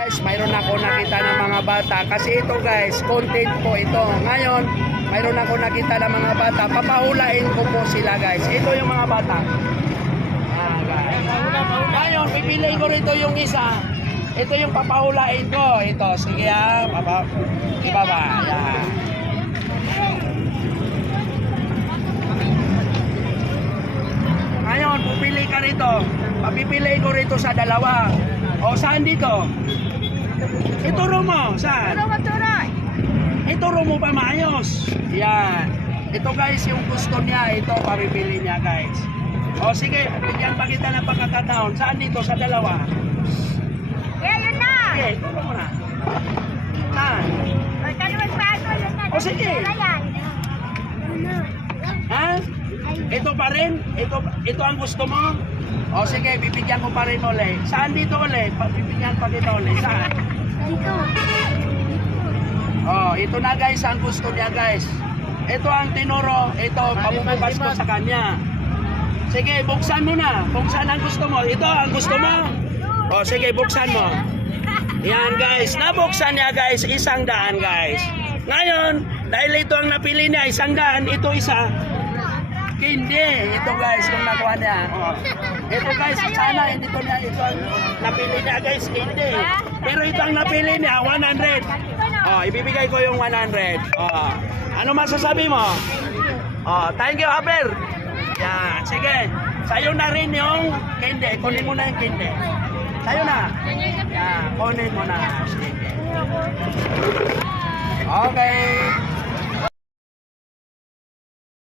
Guys, mayroon ako nakita ng mga bata kasi ito guys, content po ito. Ngayon, mayroon ako nakita ng mga bata. Papahulain ko po sila guys. Ito yung mga bata. Ah, guys. Ngayon, pipili ko rito yung isa. Ito yung papahulain ko. Ito, sige ah. Papa, ibaba. Yan. Ngayon, pupili ka rito. Papipili ko rito sa dalawa. O, saan dito? Ituro mo. Saan? Ituro mo pa maayos. Yan. Ito guys, yung gusto niya. Ito, papipili niya guys. O, sige. Bigyan pa kita ng pagkakataon. Saan dito? Sa dalawa. Sige, ituro mo na. Saan? O, sige. Ha? Ito pa rin? Ito, ito ang gusto mo? O sige, bibigyan ko pa rin ulit. Saan dito ulit? Bibigyan pa dito ulit. Saan? Oh, ito na guys ang gusto niya guys. Ito ang tinuro. Ito, pabubukas ko sa kanya. Sige, buksan mo na. Buksan ang gusto mo. Ito ang gusto mo. O sige, buksan mo. Yan guys, nabuksan niya guys, isang daan guys. Ngayon, dahil ito ang napili niya, isang daan, ito isa. Hindi, ito guys, yung nakuha niya. Ito guys, sana hindi ko niya ito ang napili niya guys, hindi. Pero ito ang napili niya, 100. Oh, ibibigay ko yung 100. Oh. Ano masasabi mo? Oh, thank you, Haber. Yan, sige. Sa'yo na rin yung kinde. Kunin mo na yung kinde. Sa'yo na. Yan, kunin mo na. Sige. Okay,